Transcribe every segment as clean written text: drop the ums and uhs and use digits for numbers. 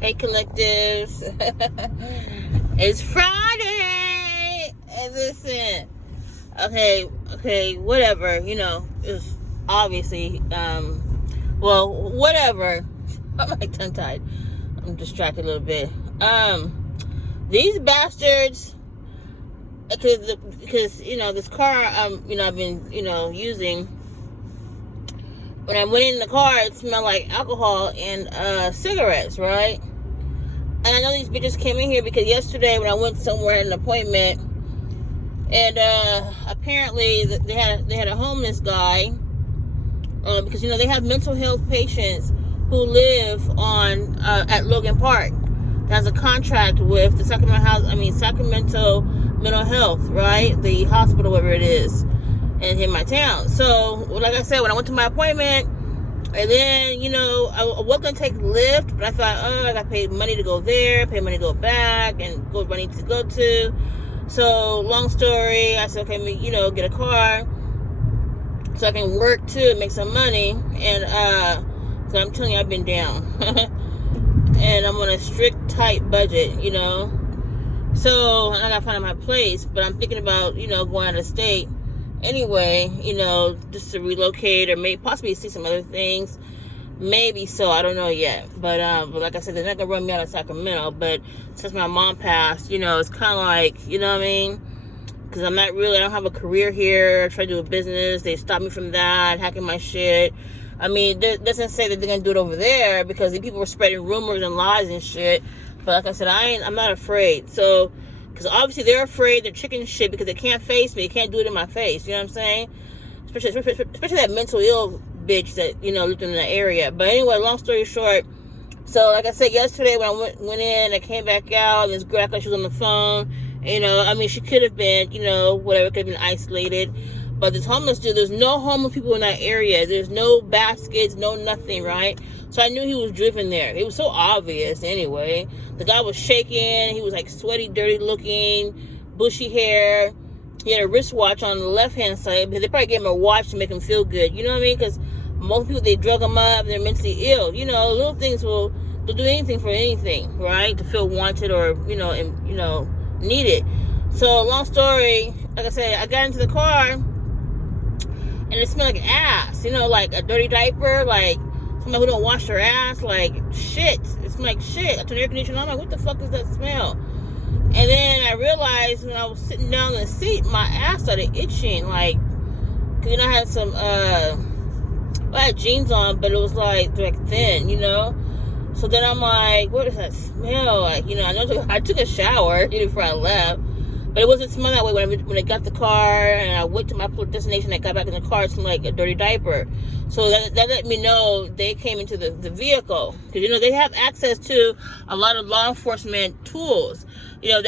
Hey, collectives. It's Friday. And listen, okay, whatever. It's obviously, whatever. I'm like tongue-tied. I'm distracted a little bit. These bastards, because this car, I've been, using. When I went in the car, it smelled like alcohol and cigarettes, right? And I know these bitches came in here because yesterday when I went somewhere at an appointment, and apparently they had a homeless guy, because they have mental health patients who live on at Logan Park. That has a contract with the Sacramento Mental Health, right? The hospital, whatever it is, in my town. So, like I said, when I went to my appointment, and then, I was going to take Lyft, but I thought, I got to pay money to go there, pay money to go back, and go where I need to go to. So, long story, I said, okay, get a car so I can work too and make some money. And, so I'm telling you, I've been down. And I'm on a strict, tight budget, So, I got to find my place, but I'm thinking about, going out of state. Anyway, just to relocate or maybe possibly see some other things. Maybe so, I don't know yet. But like I said, they're not going to run me out of Sacramento. But since my mom passed, it's kind of like, you know what I mean? Because I don't have a career here. I try to do a business. They stopped me from that, hacking my shit. I mean, it doesn't say that they're going to do it over there because the people were spreading rumors and lies and shit. But like I said, I'm not afraid. So, because obviously they're afraid, they're chicken shit because they can't face me. They can't do it in my face. You know what I'm saying? Especially that mental ill bitch that, lived in the area. But anyway, long story short. So, like I said, yesterday when I went in, I came back out, and this girl acted like she was on the phone. She could have been, whatever, could have been isolated. But this homeless dude, there's no homeless people in that area. There's no baskets, no nothing, right? So I knew he was driven there. It was so obvious anyway. The guy was shaking. He was like sweaty, dirty looking, bushy hair. He had a wristwatch on the left-hand side. But they probably gave him a watch to make him feel good. You know what I mean? Because most people, they drug him up. They're mentally ill. Little things they'll do anything for anything, right? To feel wanted or, needed. So long story, like I said, I got into the car. And it smelled like ass, like a dirty diaper, like somebody who don't wash their ass, like shit. It smelled like shit. I turned the air conditioner on, I'm like, what the fuck is that smell? And then I realized when I was sitting down in the seat, my ass started itching, like, because I had some, I had jeans on, but it was like thin, So then I'm like, what does that smell like? I took a shower before I left. But it wasn't smell that way when I got the car and I went to my destination. I got back in the car, it smelled like a dirty diaper. So that let me know they came into the vehicle. Because, they have access to a lot of law enforcement tools. They have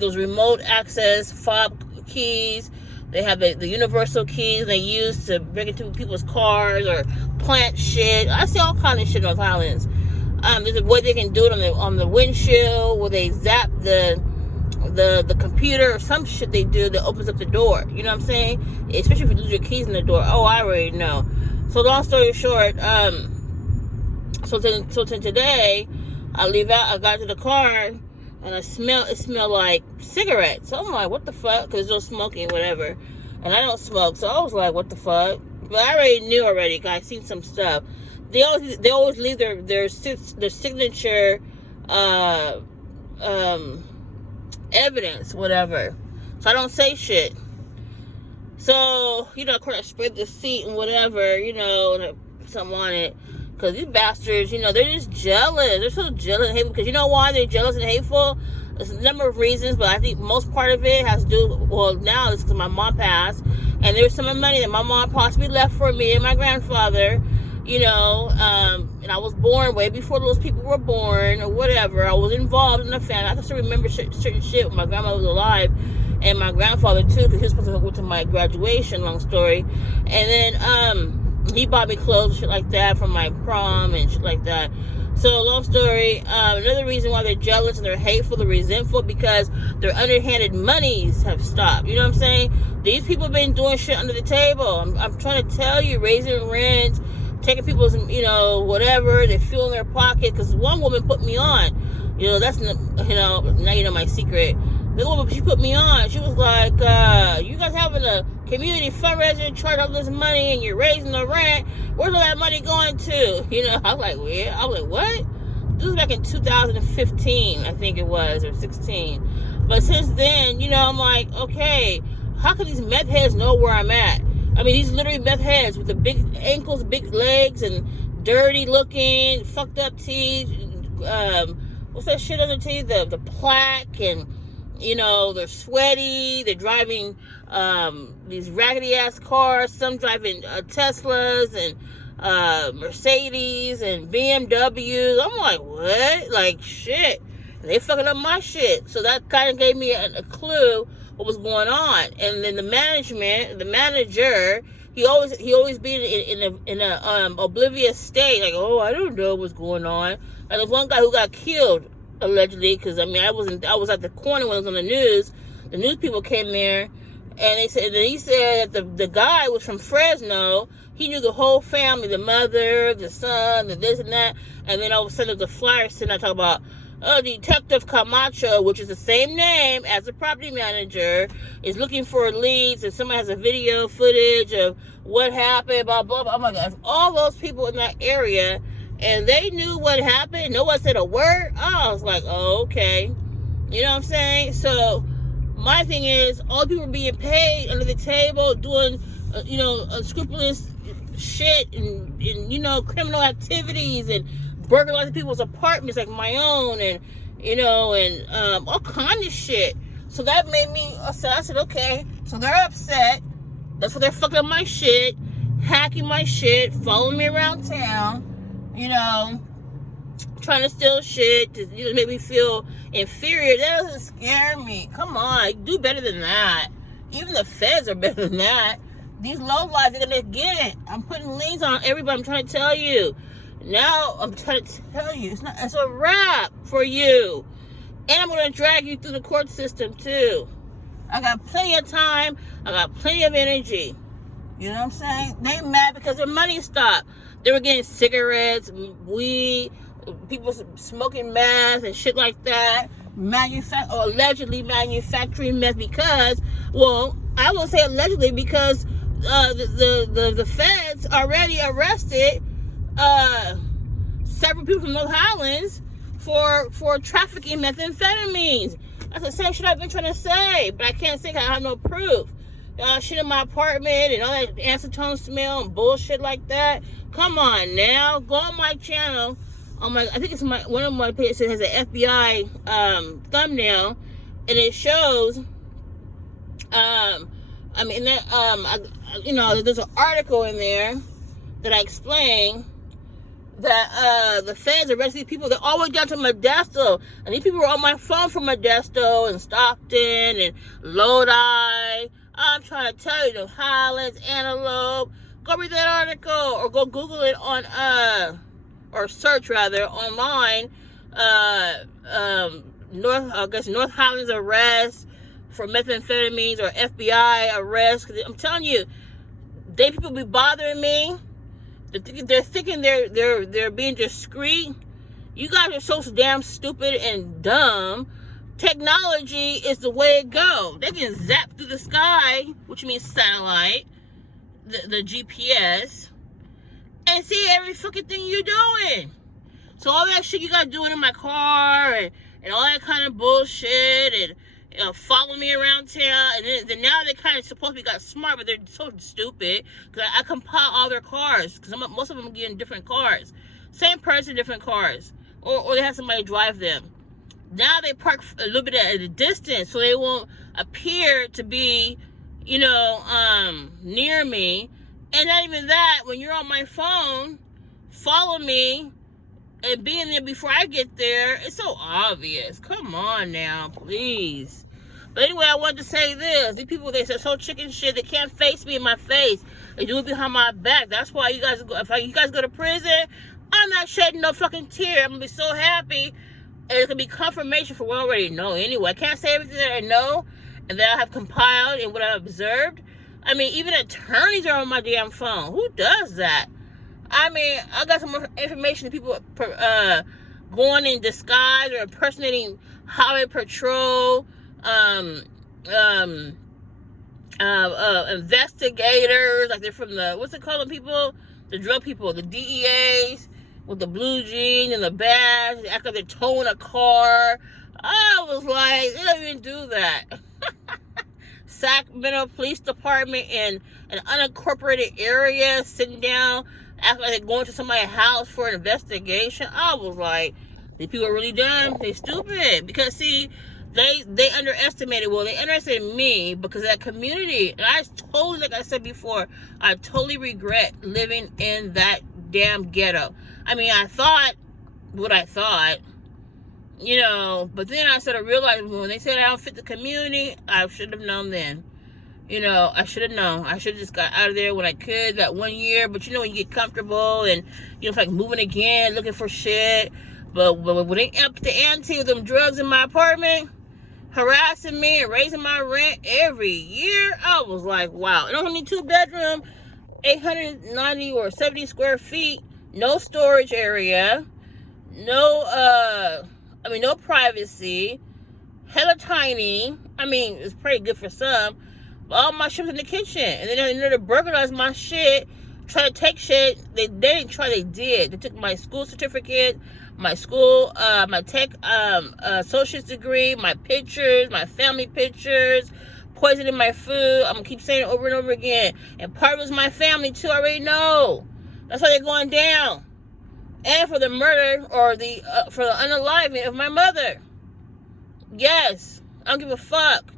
those remote access fob keys. They have the universal keys they use to break into people's cars or plant shit. I see all kinds of shit on violence. There's a way they can do it on the windshield where they zap the computer or some shit they do that opens up the door. You know what I'm saying? Especially if you lose your keys in the door. Oh, I already know. So long story short, so today I got to the car and it smelled like cigarettes. So I'm like, what the fuck? Because there's no smoking, whatever. And I don't smoke, so I was like, what the fuck? But I already knew already, because I seen some stuff. They always leave their signature evidence, whatever. So I don't say shit. So, of course I sprayed the seat and whatever, and something on it. Because these bastards, they're just jealous. They're so jealous and hateful. Because you know why they're jealous and hateful? There's a number of reasons, but I think most part of it has to do, now it's because my mom passed. And there's some money that my mom possibly left for me and my grandfather. And I was born way before those people were born or whatever. I was involved in the family. I can still remember certain shit when my grandma was alive and my grandfather too, because he was supposed to go to my graduation, long story. And then he bought me clothes and shit like that for my prom and shit like that. So long story, another reason why they're jealous and they're hateful, they're resentful, because their underhanded monies have stopped. You know what I'm saying? These people have been doing shit under the table. I'm trying to tell you, raising rent, taking people's, whatever, they feel in their pocket. Because one woman put me on. That's, now you know my secret. The woman, she put me on. She was like, you guys having a community fundraiser, charge all this money, and you're raising the rent. Where's all that money going to? I was like, yeah. I was like, what? This was back in 2015, I think it was, or 16. But since then, I'm like, okay, how can these meth heads know where I'm at? I mean, these literally meth heads with the big ankles, big legs, and dirty looking, fucked up teeth. What's that shit on the teeth? The plaque, and they're sweaty. They're driving these raggedy ass cars. Some driving Teslas and Mercedes and BMWs. I'm like, what? Like, shit. And they fucking up my shit. So that kind of gave me a clue what was going on. And then the manager, he always be in a oblivious state, like, oh, I don't know what's going on. And there's one guy who got killed allegedly, because I was at the corner when it was on the news. The news people came there, and he said that the guy was from Fresno. He knew the whole family, the mother, the son, the this and that. And then all of a sudden there's a flyer sitting, I talk about, Detective Camacho, which is the same name as the property manager, is looking for leads, and somebody has a video footage of what happened, blah, blah, blah. Oh my God, all those people in that area, and they knew what happened. No one said a word. I was like, oh, okay. You know what I'm saying? So my thing is, all the people being paid under the table, doing, unscrupulous shit, and criminal activities, and burglarizing people's apartments like my own, and all kind of shit. So that made me upset. I said, okay, so they're upset. That's why they're fucking up my shit, hacking my shit, following me around town, trying to steal shit to make me feel inferior. That doesn't scare me. Come on, do better than that. Even the feds are better than that. These lowlifes, they're gonna get it. I'm putting liens on everybody. I'm trying to tell you. Now, I'm trying to tell you, it's a wrap for you. And I'm going to drag you through the court system, too. I got plenty of time. I got plenty of energy. You know what I'm saying? They mad because their money stopped. They were getting cigarettes, weed, people smoking meth and shit like that. Allegedly manufacturing meth because, I will say allegedly because the feds already arrested several people from North Highlands for trafficking methamphetamines. That's the same shit I've been trying to say, but I can't say because I have no proof. Shit in my apartment and all that acetone smell and bullshit like that. Come on now, go on my channel. I think it's one of my pages has an FBI thumbnail, and it shows. There's an article in there that I explain that the feds arrested people. They're all the way down to Modesto, and these people were on my phone from Modesto and Stockton and Lodi. I'm trying to tell you, the Highlands, Antelope. Go read that article, or go Google it on or search rather online. North Highlands arrest for methamphetamines, or FBI arrest. I'm telling you, people be bothering me. They're thinking they're being discreet. You guys are so damn stupid and dumb. Technology is the way to go. They can zap through the sky, which means satellite, the GPS, and see every fucking thing you're doing. So all that shit you got doing in my car and all that kind of bullshit, and following me around town, and then now they kind of supposed to be got smart, but they're so stupid because I compile all their cars, because most of them are getting different cars, same person, different cars, or they have somebody drive them. Now they park a little bit at a distance so they won't appear to be, near me. And not even that, when you're on my phone, follow me and being there before I get there, it's so obvious. Come on now, please. But anyway, I wanted to say this. These people, they're so chicken shit, they can't face me in my face. They do it behind my back. That's why you guys, if you guys go to prison, I'm not shedding no fucking tear. I'm going to be so happy. And it's going to be confirmation for what I already know anyway. I can't say everything that I know and that I have compiled and what I've observed. I mean, even attorneys are on my damn phone. Who does that? I mean, I got some more information that people going in disguise or impersonating highway patrol, investigators, like they're from the, what's it called, the people, the drug people, the DEAs, with the blue jeans and the badge, they act like they're towing a car. I was like, they don't even do that. Sacramento Police Department in an unincorporated area, sitting down, acting like they're going to somebody's house for an investigation. I was like, these people are really dumb. They stupid. Because see, they underestimated, well, they underestimated me because of that community. And I totally, like I said before, I totally regret living in that damn ghetto. I mean, I thought what I thought, you know, but then I started realizing when they said I don't fit the community, I should have known then. You know, I should have known. I should have just got out of there when I could, that 1 year. But you know, when you get comfortable and, you know, it's like moving again, looking for shit. But when they upped the ante with them drugs in my apartment, harassing me and raising my rent every year, I was like, wow. It only 2-bedroom, 890 or 70 square feet, no storage area, no privacy, hella tiny. I mean, it's pretty good for some. But all my shit was in the kitchen. And then they burglarized my shit, try to take shit. They didn't try, they did. They took my school certificate, my school, my tech associate's degree, my pictures, my family pictures, poisoning my food. I'm gonna keep saying it over and over again. And part of it was my family too, I already know. That's why they're going down. And for the murder or the for the unaliving of my mother. Yes. I don't give a fuck.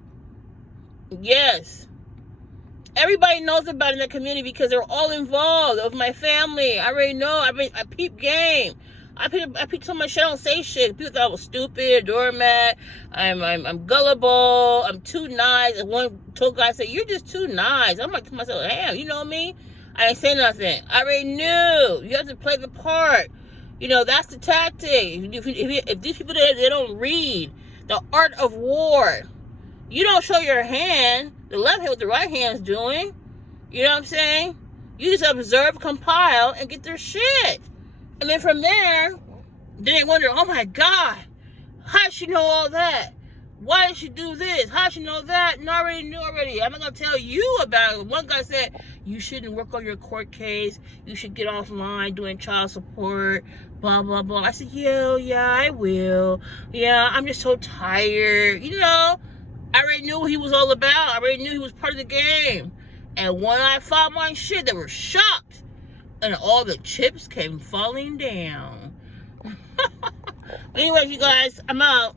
Yes. Everybody knows about it in the community because they're all involved of my family. I already know. I peep game. I peep so much shit. I don't say shit. People thought I was stupid, doormat. I'm gullible. I'm too nice. And one told guy said, "You're just too nice." I'm like to myself, "Damn, you know me." I ain't say nothing. I already knew. You have to play the part. You know, that's the tactic. If these people, they don't read the art of war. You don't show your hand, the left hand, what the right hand's doing. You know what I'm saying? You just observe, compile, and get their shit. And then from there, then they wonder, oh my God, how did she know all that? Why did she do this? How did she know that? And I already knew already. I'm not going to tell you about it. One guy said, you shouldn't work on your court case. You should get offline doing child support, blah, blah, blah. I said, yeah, I will. Yeah, I'm just so tired. You know, I already knew what he was all about. I already knew he was part of the game. And when I filed my shit, they were shocked. And all the chips came falling down. Anyways, you guys, I'm out.